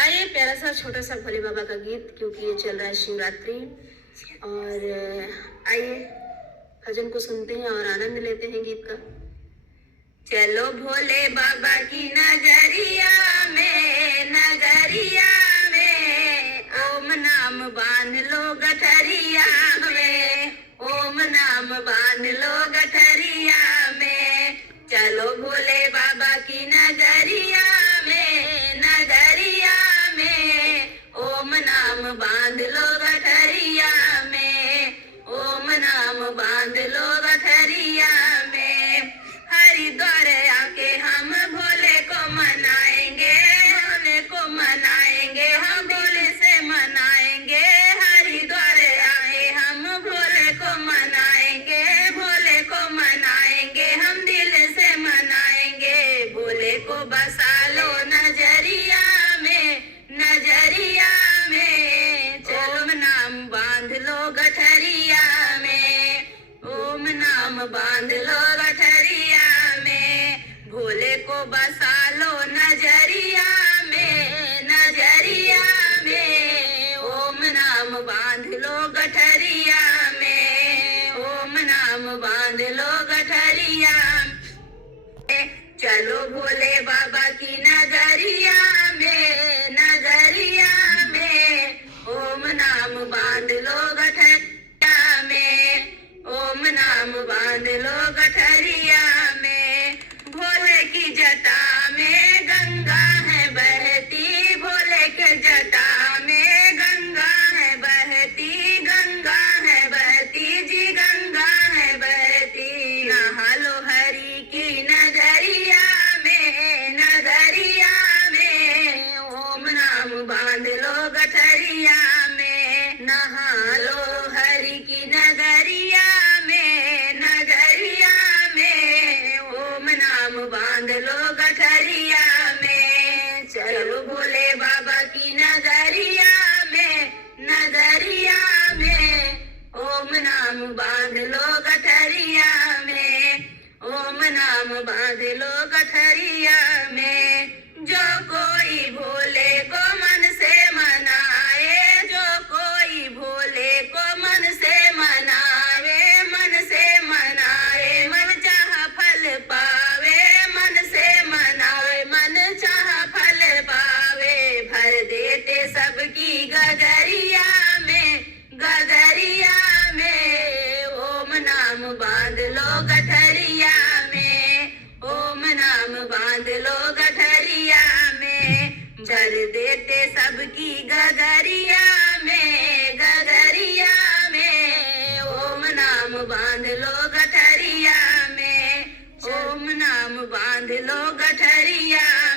आइए प्यारा सा छोटा सा भोले बाबा का गीत, क्योंकि ये चल रहा है शिवरात्रि। और आइए भजन को सुनते हैं और आनंद लेते हैं गीत का। चलो भोले बाबा की नगरिया में, नगरिया में ओम नाम बांध लो गठरिया में, ओम नाम बांध लो गठरिया में। चलो भोले बाबा की नगरिया में, नगरिया में ओम नाम बांध लो गठरिया में, ओम नाम बांध लो गठरिया में। हरिद्वार आके हम भोले को मनाएंगे, भोले को मनाएंगे, हम भोले से मनाएंगे। हरिद्वार आए हम भोले को मनाएंगे, भोले को मनाएंगे, हम दिल से मनाएंगे। भोले को बसा लो नजरिया में, नजरिया में। ओम नाम बांध लो गठरिया में, ओम नाम बांध लो गठरिया में। भोले को बसा लो नजरिया में, नजरिया में। ओम नाम बांध लो गठरिया में, ओम नाम बांध लो गठरिया में। चलो भोले बाबा की नगरिया में, नगरिया में ओम नाम बांध लो गठरिया में, ओम नाम बांध लो गठरिया में। भोले की जटा में गंगा है बहती, भोले के जटा में गंगा है बहती, गंगा है बहती जी, गंगा है बहती। नहा लो हरि की नगरिया में, नगरिया में ओम नाम बांध लो गठरिया में। नहा लो हरि की नगरिया में, नगरिया में ओम नाम बांध लो गठरिया में। चलो भोले बाबा की नगरिया में, नगरिया में ओम नाम बांध लो गठरिया में, ओम नाम बांध लो गठरिया में। जो कोई भोले को मन से मनाए, जो कोई भोले को मन से मनावे, मन से मनाए, मन चाह फल पावे, मन से मनावे, मन चाह फल पावे। भर देते सबकी गगरिया में, गगरिया में। ओम नाम बांध लो गठरिया में, ओम नाम बांध लो गठरिया में। भर देते सबकी गगरिया में, गगरिया में। ओम नाम बांध लो गठरिया में, ओम नाम बांध लो गठरिया